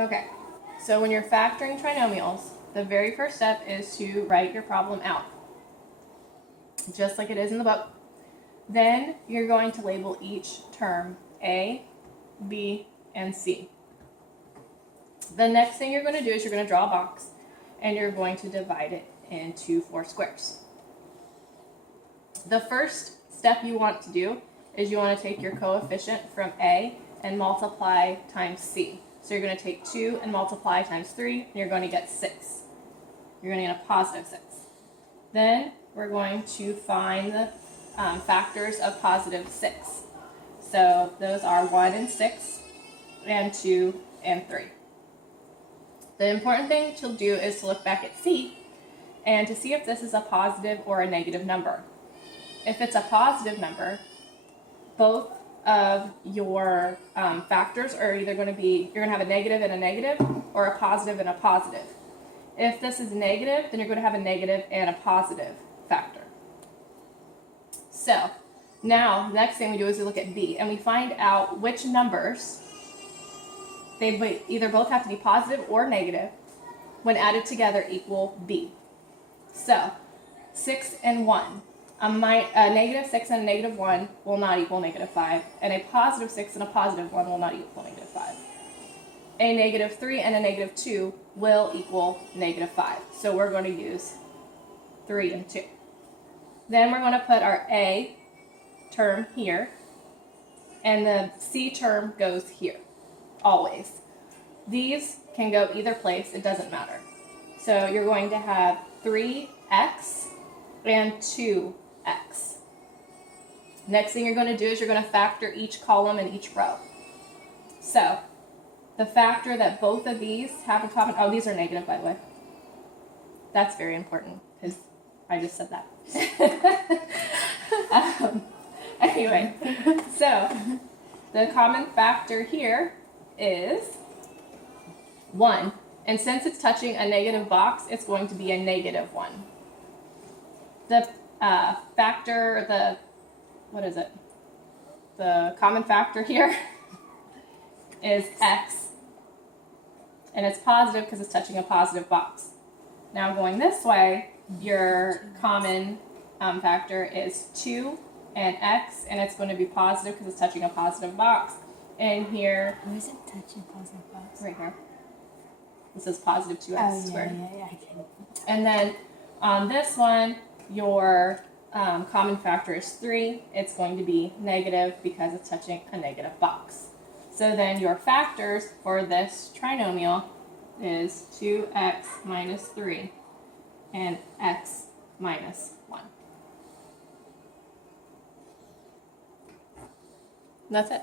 Okay, so when you're factoring trinomials, the very first step is to write your problem out, just like it is in the book. Then you're going to label each term A, B, and C. The next thing you're going to do is you're going to draw a box, and you're going to divide it into 4 squares. The first step you want to do is you want to take your coefficient from A and multiply times C. So you're going to take 2 and multiply times 3, and you're going to get 6. You're going to get a positive 6. Then we're going to find the factors of positive 6. So those are 1 and 6, and 2 and 3. The important thing to do is to look back at C and to see if this is a positive or a negative number. If it's a positive number, both of your factors are either going to be, you're going to have a negative and a negative, or a positive and a positive. If this is negative, then you're going to have a negative and a positive factor. So now, the next thing we do is we look at B, and we find out which numbers, they either both have to be positive or negative, when added together equal B. So 6 and 1. A negative 6 and a negative 1 will not equal negative 5, and a positive 6 and a positive 1 will not equal negative 5. A negative 3 and a negative 2 will equal negative 5. So we're going to use 3 and 2. Then we're going to put our A term here, and the C term goes here, always. These can go either place, it doesn't matter. So you're going to have 3x and 2x. Next thing you're going to do is you're going to factor each column and each row. So the factor that both of these have in common, oh, these are negative, by the way. That's very important because I just said that. Anyway, so the common factor here is 1. And since it's touching a negative box, it's going to be a negative 1. The factor, the common factor here is x. And it's positive because it's touching a positive box. Now going this way, your common factor is 2 and x, and it's going to be positive because it's touching a positive box. And here, where is it touching positive box? Right here. This is positive 2x squared. Yeah, I can. And then on this one, your common factor is 3. It's going to be negative because it's touching a negative box. So then your factors for this trinomial is 2x minus 3 and x minus 1. That's it.